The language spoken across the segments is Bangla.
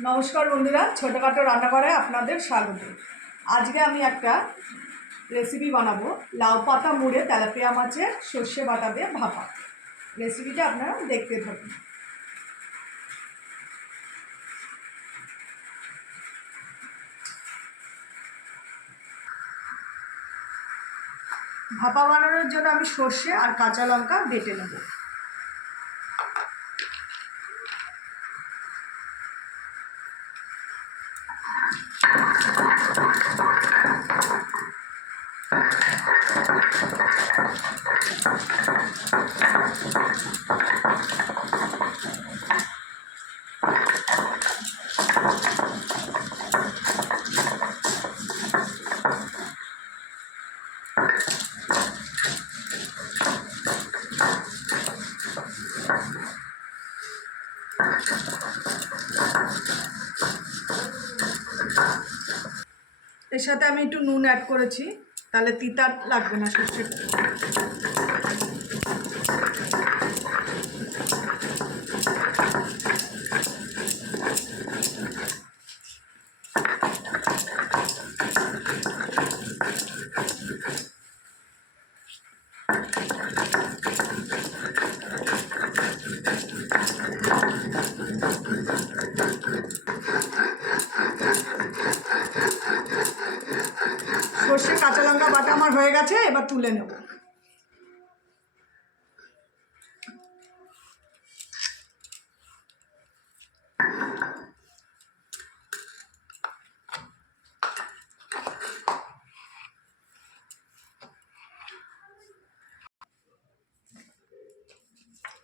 নমস্কার বন্ধুরা ছোটোখাটো রান্নাঘরে আপনাদের স্বাগত। আজকে আমি একটা রেসিপি বানাবো। লাউ পাতা মুড়ে তেলাপিয়া মাছের সর্ষে বাটা দিয়ে ভাপা। রেসিপিটা আপনারা দেখতে থাকুন। ভাপা বানানোর জন্য আমি সর্ষে আর কাঁচা লঙ্কা বেটে নেব। Thank you. এর সাথে আমি একটু নুন অ্যাড করেছি। তাহলে তিতা লাগবে না সর্ষেটা সর্ষে কাঁচা লঙ্কা বাটা আমার হয়ে গেছে, এবার তুলে নেব।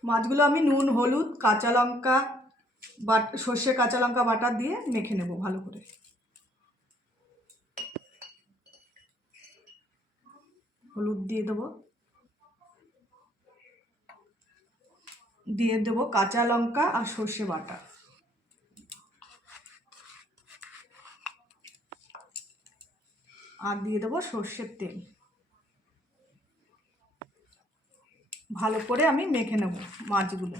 মাছগুলো আমি নুন, হলুদ, কাঁচা লঙ্কা বাট, সর্ষে কাঁচা লঙ্কা বাটা দিয়ে মেখে নেব ভালো করে। হলুদ দিয়ে দেবো। দিয়ে দেবো কাঁচা লঙ্কা আর সর্ষে বাটা। আর দিয়ে দেবো সর্ষের তেল। ভালো করে আমি মেখে নেব মাছগুলো।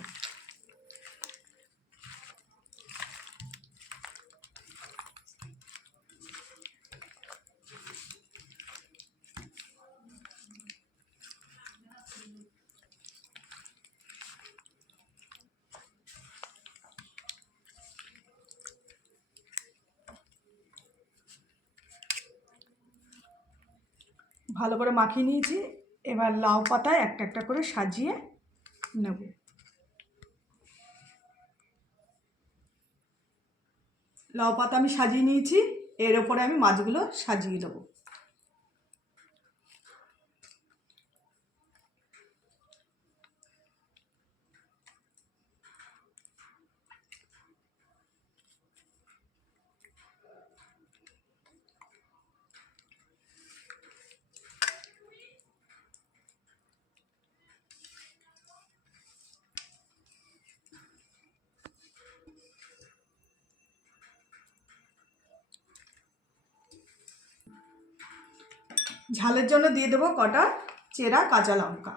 ভালো করে মাখিয়ে নিয়েছি। এবার লাউ পাতায় একটা একটা করে সাজিয়ে নেব। লাউ পাতা আমি সাজিয়ে নিয়েছি, এর ওপরে আমি মাছগুলো সাজিয়ে দেবো। ঝালের জন্য দিয়ে দেবো কটা চেরা কাঁচা লঙ্কা।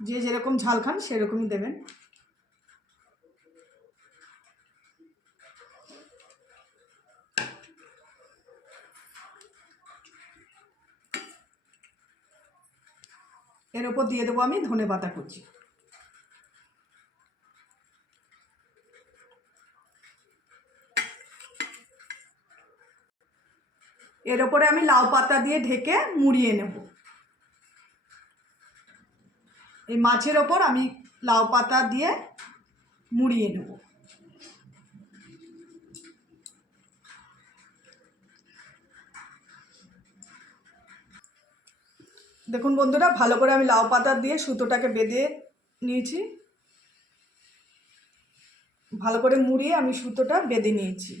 যে যেরকম ঝাল খান সেরকমই দেবেন। এর ওপর দিয়ে দেবো আমি ধনে পাতা কুচি। এর ওপরে আমি লাউ পাতা দিয়ে ঢেকে মুড়িয়ে নেব। এই মাছের ওপর আমি লাউ পাতা দিয়ে মুড়িয়ে নেব। দেখুন বন্ধুরা, ভালো করে আমি লাউ পাতা দিয়ে সুতোটাকে বেঁধে নিয়েছি। ভালো করে মুড়িয়ে আমি সুতোটা বেঁধে নিয়েছি।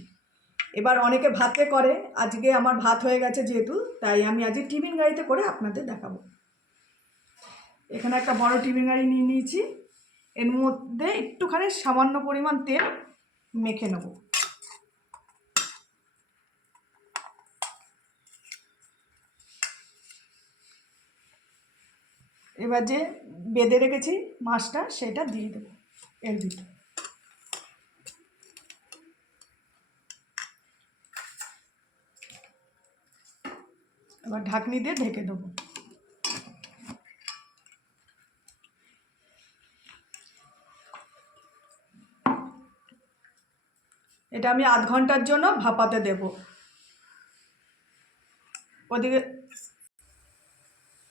এবার অনেকে ভাতে করে। আজকে আমার ভাত হয়ে গেছে যেহেতু, তাই আমি আজকে টিফিন গাড়িতে করে আপনাদের দেখাবো। এখানে একটা বড় টিফিন গাড়ি নিয়ে নিয়েছি। এর মধ্যে একটুখানি সামান্য পরিমাণ তেল মেখে নেব। এবার যে বেঁধে রেখেছি মাছটা, সেটা দিয়ে দেবো এর ভিতরে। এবার ঢাকনি দিয়ে ঢেকে দেবো। এটা আমি আধ ঘণ্টার জন্য ভাপাতে দেব। ওদিকে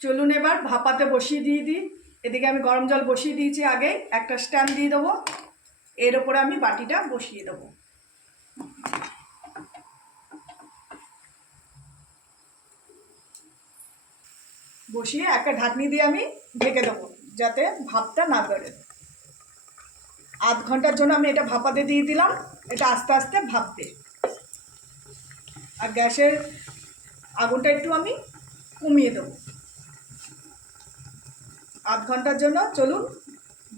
চলুন এবার ভাপাতে বসিয়ে দিয়ে দিই। এদিকে আমি গরম জল বসিয়ে দিয়েছি আগে, একটা স্ট্যান্ড দিয়ে দেবো। এর ওপরে আমি বাটিটা বসিয়ে দেবো। বসিয়ে একটা ঢাকনি দিয়ে আমি ঢেকে দেবো, যাতে ভাপটা না বেড়ে আধ ঘণ্টার জন্য আমি এটা ভাপাতে দিয়ে দিলাম, এটা আস্তে আস্তে ভাপতে আর গ্যাসের আগুনটা একটু আমি কমিয়ে দেবো। আধ ঘণ্টার জন্য চলুন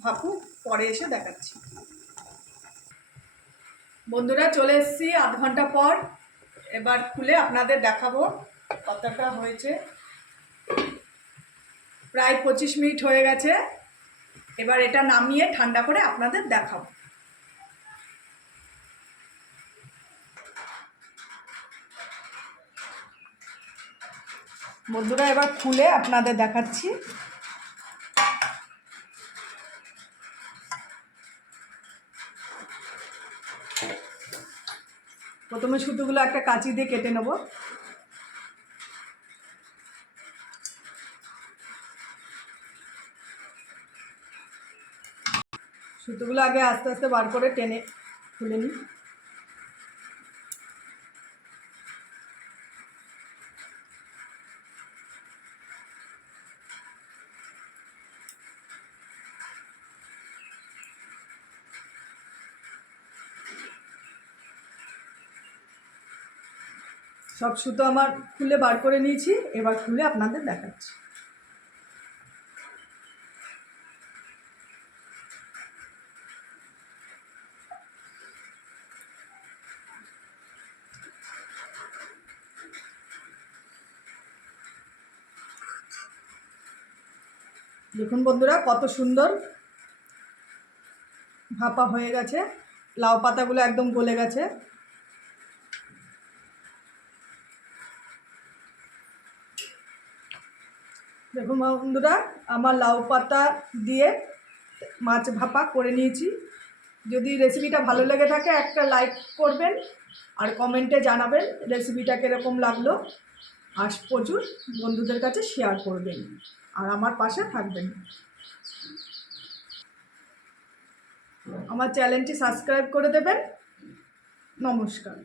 ভাপু পরে এসে দেখাচ্ছি। বন্ধুরা, চলে এসেছি আধ ঘণ্টা পর। এবার খুলে আপনাদের দেখাবো কতটা হয়েছে। প্রায় পঁচিশ মিনিট হয়ে গেছে। এবার এটা নামিয়ে ঠান্ডা করে আপনাদের দেখাবো। বন্ধুরা, এবার খুলে আপনাদের দেখাচ্ছি। প্রথমে সুতোগুলো একটা কাঁচি দিয়ে কেটে নেব। সুতোগুলো আগে আস্তে আস্তে বার করে টেনে খুলে নিই। সব সুতো আমার খুলে বার করে নিয়েছি, এবার খুলে আপনাদের দেখাচ্ছি। দেখুন বন্ধুরা, কত সুন্দর ভাপা হয়ে গেছে। লাউ পাতাগুলো একদম গলে গেছে। দেখুন বন্ধুরা, আমার লাউ পাতা দিয়ে মাছ ভাপা করে নিয়েছি। যদি রেসিপিটা ভালো লেগে থাকে, একটা লাইক করবেন আর কমেন্টে জানাবেন রেসিপিটা কীরকম লাগল। আর প্রচুর বন্ধুদের কাছে শেয়ার করবেন। আর আমার পাশে থাকবেন। আমার চ্যানেলটি সাবস্ক্রাইব করে দেবেন। নমস্কার।